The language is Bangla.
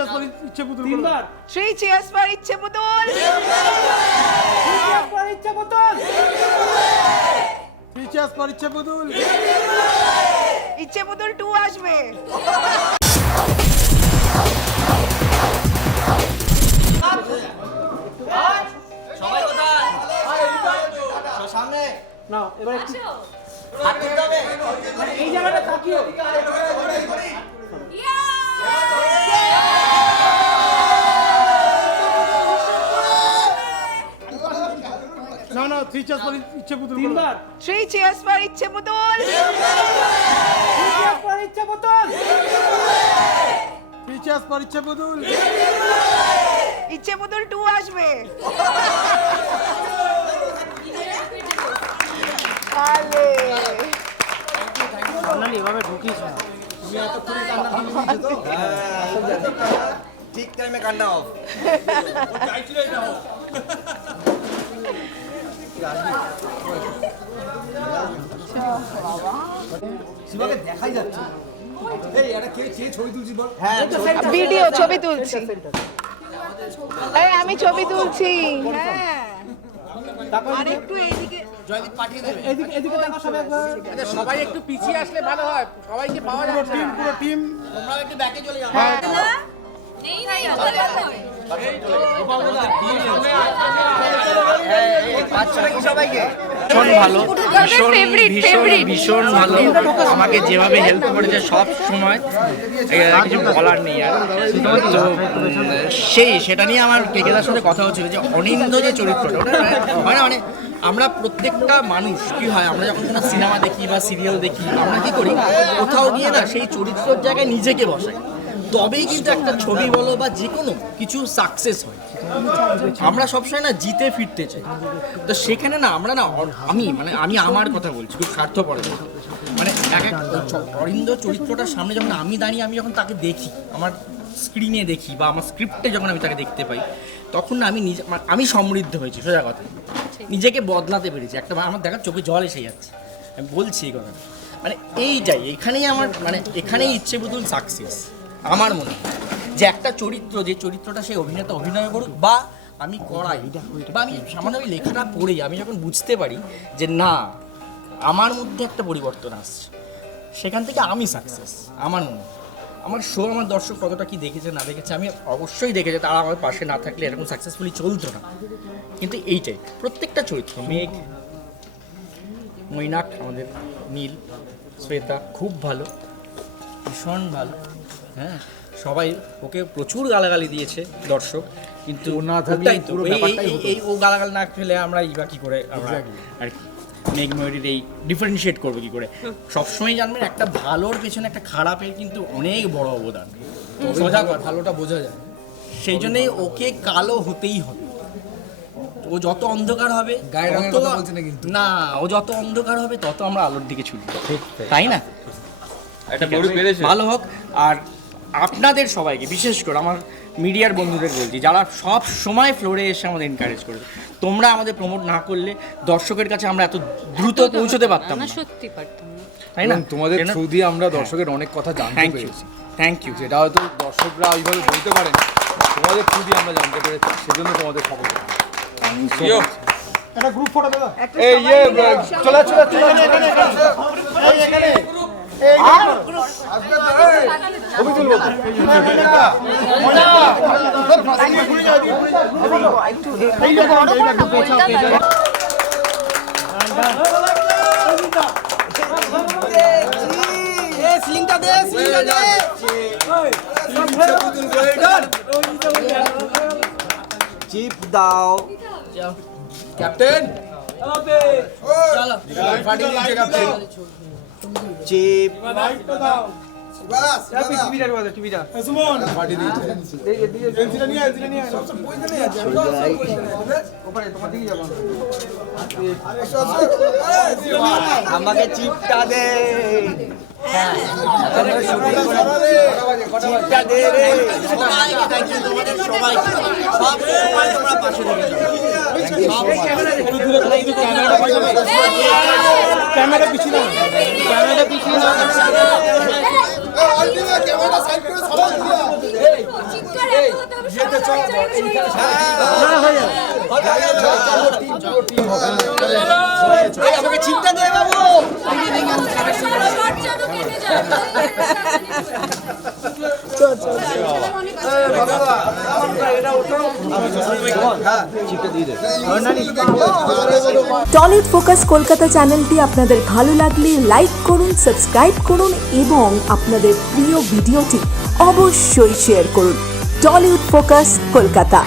cheers for ইচ্ছে পুতুল। তিনবার 3 cheers for ইচ্ছে পুতুল। 3 cheers for ইচ্ছে পুতুল। ইচ্ছে পুতুল 2 আসবে। সবাই কোথায়? সামনে নাও এবার একটু হাত তুলতে হবে। এই জায়গাটা তাকিও। না না 3 cheers for ইচ্ছে পুতুল। তিনবার 3 cheers for ইচ্ছে পুতুল। 3 cheers for ইচ্ছে পুতুল। ইচ্ছে পুতুল 2 আসবে। আলে সোনালি এভাবে ঢুকিস না। তুমি এতক্ষণে কান্না থামিয়ে দিয়েছো তো? ঠিক টাইমে কান্না অফ। শিবাকে দেখাই যাচ্ছে। এই এটা কে ছবি তুলছি বল? হ্যাঁ ভিডিও ছবি তুলছি। এই আমি ছবি তুলছি। হ্যাঁ আর একটু এইদিকে জয়দীপ পাঠিয়ে দেবে। এদিকে এদিকে দেখো সবাই একবার। সবাই একটু পিছিয়ে আসলে ভালো হয়, সবাইকে পাওয়া যায় না। পুরো টিম তোমরা একটু ব্যাকে চলে যাও। नहीं नहीं अंदर जाते हैं বাচ্চারা কি সবাইকে? ভীষণ ভালো, ভীষণ ভালো। আমাকে যেভাবে হেল্প করেছে সব সময় কিছু বলার নেই। আর তো সেটা নিয়ে আমার কেকেদার সাথে কথা হচ্ছিল যে অনিন্দ যে চরিত্রটা ওটা হয় না, মানে আমরা প্রত্যেকটা মানুষ কি হয়, আমরা যখন কোনো সিনেমা দেখি বা সিরিয়াল দেখি আমরা কি করি, কোথাও গিয়ে না সেই চরিত্রের জায়গায় নিজেকে বসাই, তবেই কিন্তু একটা ছবি বলো বা যে কোনো কিছু সাকসেস হয়। আমরা সবসময় না জিতে ফিরতে চাই, তো সেখানে না আমরা না আমি আমার কথা বলছি, খুব স্বার্থপর মানে অরিন্দ চরিত্রটার সামনে যখন আমি দাঁড়িয়ে আমি যখন তাকে দেখি, আমার স্ক্রিনে দেখি বা আমার স্ক্রিপ্টে যখন আমি তাকে দেখতে পাই, তখন না আমি সমৃদ্ধ হয়েছি। সোজা কথা, নিজেকে বদলাতে পেরেছি। একটা আমার দেখার চোখে জল এসে যাচ্ছে, আমি বলছি এই কথাটা। মানে এখানেই আমার এখানেই ইচ্ছে পুতুল সাকসেস আমার মনে হয়, যে একটা চরিত্র, যে চরিত্রটা সেই অভিনেতা অভিনয় করুক বা আমি করাই বা আমি সামান্য ওই লেখাটা পড়েই আমি যখন বুঝতে পারি যে না আমার মধ্যে একটা পরিবর্তন আসছে, সেখান থেকে আমি সাকসেস আমার মনে হয়। আমার শো আমার দর্শক কতটা কি দেখেছে না দেখেছে আমি অবশ্যই দেখেছে, তারা আমার পাশে না থাকলে এরকম সাকসেসফুলি চলতো না। কিন্তু এইটাই প্রত্যেকটা চরিত্র, মেঘ, মৈনাক, আমাদের নীল, শ্বেতা খুব ভালো, ভীষণ ভালো। হ্যাঁ সবাই ওকে প্রচুর গালাগালি দিয়েছে দর্শক, কিন্তু না থাকলে ওটাই তো, পুরো ব্যাপারটাই হতো। এই ও গালাগাল না খেলে আমরা বা কী করে আমরা আর কি মেঘ ময়ূরীর এই ডিফারেন্সিয়েট করবো কী করে। সবসময় জানবেন একটা ভালোর পেছনে একটা খারাপের কিন্তু অনেক বড় অবদান, সোজা কথা, ভালোটা বোঝা যায়। সেই জন্যই ওকে কালো হতেই হবে। ও যত অন্ধকার হবে গায়ের রঙের তত- কথা বলছে না কিন্তু। না, ও যত অন্ধকার হবে তত আমরা আলোর দিকে ছুটব, তাই না? ভালো হোক। আর আপনাদের সবাইকে, বিশেষ করে আমার মিডিয়ার বন্ধুদের বলছি, যারা সব সময় ফ্লোরে এসে আমাদের এনকারেজ করেছে, তোমরা আমাদের প্রমোট না করলে দর্শকের কাছে আমরা এত দ্রুত পৌঁছতে পারতাম না, সত্যি পারতাম না। তাই না? তোমাদের থ্রু দিয়ে আমরা দর্শকের অনেক কথা জানতে থ্যাংক ইউ, পেরেছি, থ্যাংক ইউ। যেটা হয়তো দর্শকরা ওইভাবে বলতে পারেন, তোমাদের থ্রু দিয়ে আমরা জানতে পেরেছি, সেজন্য তোমাদের খবর। একটা গ্রুপ ফটো দাদা। এই চলে চলে চলে এখানে ছবি তুলবো তো। চিপ দাও ক্যাপ্টেন। চলো পাঠিয়ে দিয়েছে ক্যাপ্টেন। চিপ টিভিটা সুমন পাঠিয়ে দিয়েছে। এনসিটা নিয়ে এনসিটা নিয়ে আমাকে চিপটা দে। চিপটা দে রে। সবাইকে থ্যাংক ইউ, তোমাদের সবাইকে, সব সময় তোমরা পাশে থেকেছো। ক্যামেরা পিছিয়ে না, ক্যামেরা পিছিয়ে না। ক্যামেরাটা সাইড করে সবাই চিৎকার এত হতে হবে, সবাই আমাকে চিন্তা নেই বাবু। শর্ট চাদর কেটে যায়। টলিউড ফোকাস কলকাতা চ্যানেলটি আপনাদের ভালো লাগলে লাইক করুন, সাবস্ক্রাইব করুন এবং আপনাদের প্রিয় ভিডিওটি অবশ্যই শেয়ার করুন। Tollywood focus Kolkata.